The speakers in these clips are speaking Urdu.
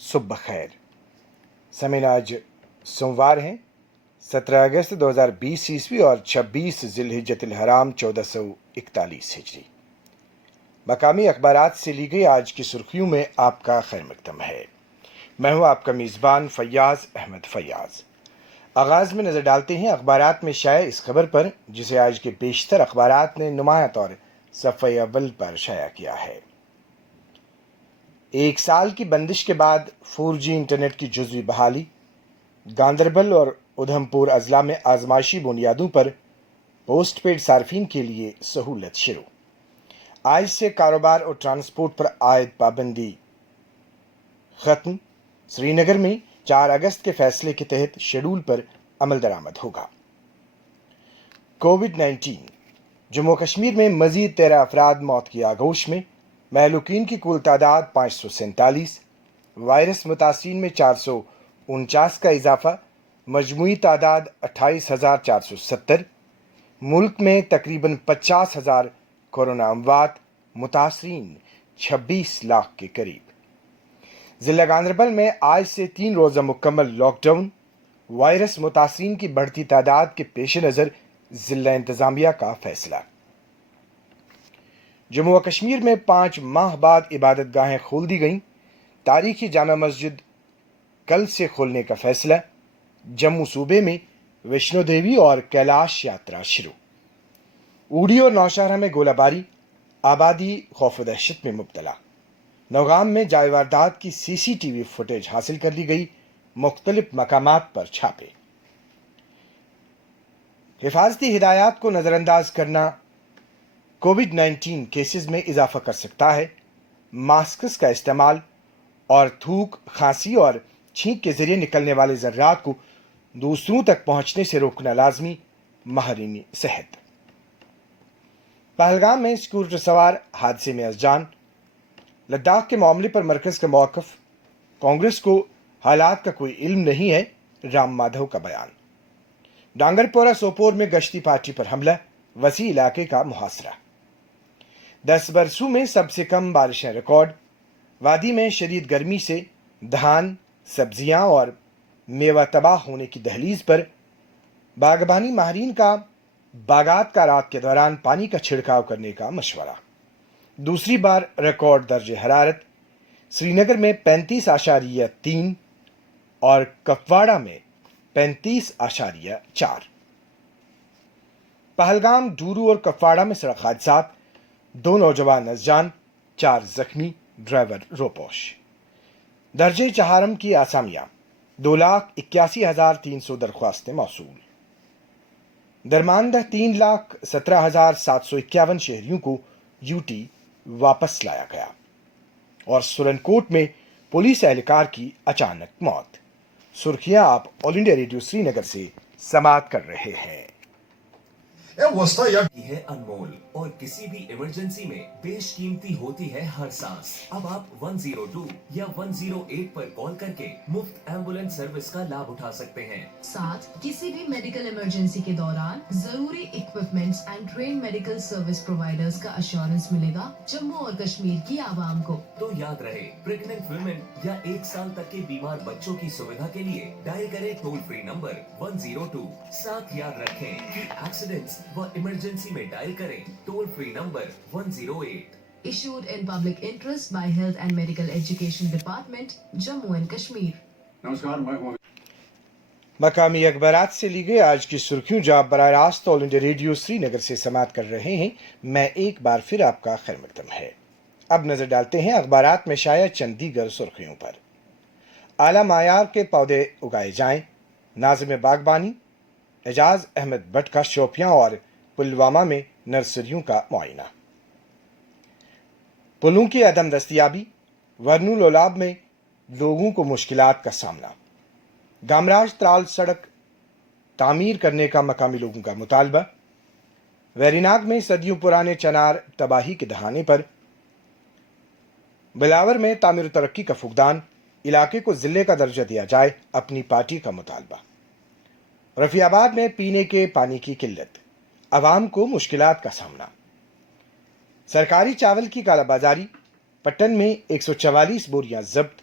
صبح خیر سمین آج سوموار ہیں 17 اگست 2020 عیسوی اور 26 ذی الحجۃ الحرام 1441 ہجری۔ مقامی اخبارات سے لی گئی آج کی سرخیوں میں آپ کا خیر مقدم ہے۔ میں ہوں آپ کا میزبان فیاض احمد فیاض۔ آغاز میں نظر ڈالتے ہیں اخبارات میں شائع اس خبر پر جسے آج کے بیشتر اخبارات نے نمایاں طور صفحہ اول پر شائع کیا ہے۔ 1 سال کی بندش کے بعد 4G انٹرنیٹ کی جزوی بحالی، گاندربل اور ادھمپور اضلاع میں آزمائشی بنیادوں پر پوسٹ پیڈ صارفین کے لیے سہولت شروع۔ آج سے کاروبار اور ٹرانسپورٹ پر عائد پابندی ختم۔ سری نگر میں 4 اگست کے فیصلے کے تحت شیڈول پر عمل درآمد ہوگا۔ کووڈ-19 جموں کشمیر میں مزید 13 افراد موت کی آغوش میں، مہلوکین کی کل تعداد 547، وائرس متاثرین میں 449 کا اضافہ، مجموعی تعداد 28,470۔ ملک میں تقریباً 50,000 کورونا اموات، متاثرین 26 لاکھ کے قریب۔ ضلع گاندربل میں آج سے 3 روزہ مکمل لاک ڈاؤن۔ وائرس متاثرین کی بڑھتی تعداد کے پیش نظر ضلع انتظامیہ کا فیصلہ۔ جموں و کشمیر میں 5 ماہ بعد عبادت گاہیں کھول دی گئیں۔ تاریخی جامع مسجد کل سے کھولنے کا فیصلہ۔ جموں صوبے میں ویشنو دیوی اور کیلاش یاترا شروع۔ اوڑی اور نوشہرہ میں گولہ باری، آبادی خوف و دہشت میں مبتلا۔ نوگام میں جائے واردات کی CCTV فوٹیج حاصل کر لی گئی، مختلف مقامات پر چھاپے۔ حفاظتی ہدایات کو نظر انداز کرنا کووڈ-19 کیسز میں اضافہ کر سکتا ہے۔ ماسکس کا استعمال اور تھوک، کھانسی اور چھینک کے ذریعے نکلنے والے ذرات کو دوسروں تک پہنچنے سے روکنا لازمی، ماہرین صحت۔ پہلگام میں اسکوٹر سوار حادثے میں جان۔ لداخ کے معاملے پر مرکز کا موقف، کانگریس کو حالات کا کوئی علم نہیں ہے، رام مادھو کا بیان۔ ڈانگر پورہ سوپور میں گشتی پارٹی پر حملہ، وسیع علاقے کا محاصرہ۔ 10 برسوں میں سب سے کم بارشیں ریکارڈ۔ وادی میں شدید گرمی سے دھان، سبزیاں اور میوہ تباہ ہونے کی دہلیز پر۔ باغبانی ماہرین کا باغات کا رات کے دوران پانی کا چھڑکاؤ کرنے کا مشورہ۔ دوسری بار ریکارڈ درجہ حرارت، سری نگر میں 35.3 اور کپواڑہ میں 35.4۔ پہلگام، ڈورو اور کپواڑہ میں سڑک حادثات، 2 نوجوان جان، 4 زخمی، ڈرائیور روپوش۔ درجہ چہارم کی آسامیاں، 2,81,300 درخواستیں موصول۔ درماندہ 3,17,751 شہریوں کو UT واپس لایا گیا۔ اور سورن کوٹ میں پولیس اہلکار کی اچانک موت۔ سرخیاں آپ آل انڈیا ریڈیو سری نگر سے سماعت کر رہے ہیں۔ ہے انمول اور کسی بھی ایمرجنسی میں بیش قیمتی ہوتی ہے ہر سانس۔ اب آپ 102 یا 108 پر کال کر کے مفت ایمبولینس سروس کا لابھ اٹھا سکتے ہیں۔ ساتھ کسی بھی میڈیکل ایمرجنسی کے دوران ضروری equipments and train medical service providers کا اشورنس ملے گا جموں اور کشمیر کی عوام کو۔ تو یاد رہے، پریگننٹ ویمن یا 1 سال تک کے بیمار بچوں کی سویدھا کے لیے ڈائل کریں ٹول فری نمبر 102۔ ساتھ یاد رکھیں کہ ایکسیڈنٹس و ایمرجنسی میں ڈائل کریں toll free number 108۔ Issued in public interest by Health and Medical Education Department, Jammu and Kashmir۔ نمسکار، میں ہوں مقامی اخبارات سے لی گئی آج کی سرخیوں جو آپ براہ راست آل انڈیا ریڈیو سری نگر سے سماعت کر رہے ہیں۔ میں ایک بار پھر آپ کا خیر مقدم ہے۔ اب نظر ڈالتے ہیں اخبارات میں شائع چند دیگر سرخیوں پر۔ اعلیٰ معیار کے پودے اگائے جائیں، ناظم باغبانی اعجاز احمد بٹ کا شوپیاں اور پلوامہ میں نرسریوں کا معائنہ۔ پلوں کی عدم دستیابی، ورنو لولاب میں لوگوں کو مشکلات کا سامنا۔ گامراج ترال سڑک تعمیر کرنے کا مقامی لوگوں کا مطالبہ۔ ویری ناگ میں صدیوں پرانے چنار تباہی کے دہانے پر۔ بلاور میں تعمیر و ترقی کا فقدان، علاقے کو ضلع کا درجہ دیا جائے، اپنی پارٹی کا مطالبہ۔ رفیع آباد میں پینے کے پانی کی قلت، عوام کو مشکلات کا سامنا۔ سرکاری چاول کی کالا بازاری، پٹن میں 144 بوریاں ضبط،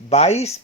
22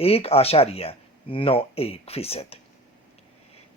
1.91%।